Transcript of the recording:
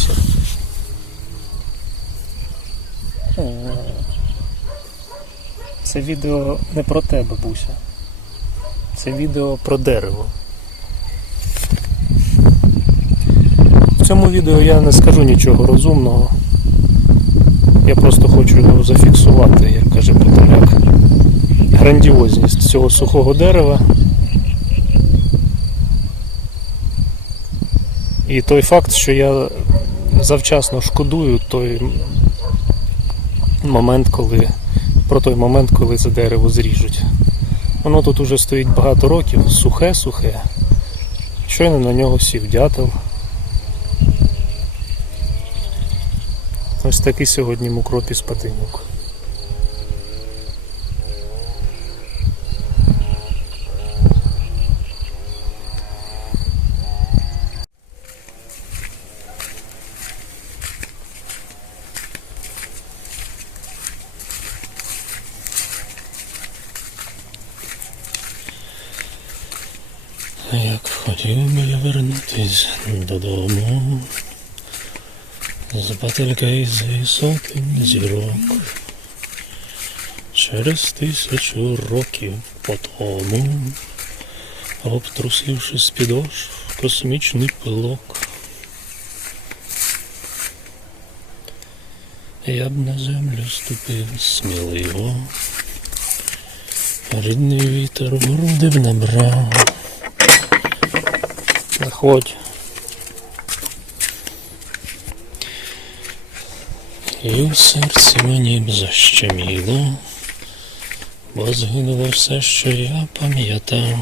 більше. Це відео не про те, бабуся. Це відео про дерево. В цьому відео я не скажу нічого розумного. Я просто хочу його зафіксувати, як каже Потоляк, грандіозність цього сухого дерева. І той факт, що я завчасно шкодую той момент, коли про той момент, коли це дерево зріжуть. Воно тут уже стоїть багато років, сухе-сухе. Щойно на нього сів дятел. Ось такий сьогодні мукропі спатинюк. Як хотів би я вернутись додому, з батальки з сотень зірок, через тисячу років по тому, обтрусивши з підошв космічний пилок. Я б на землю ступив сміливо, рідний вітер в груди б набрав. Заходь. І в серці мені б защеміло, бо згинуло все, що я пам'ятав.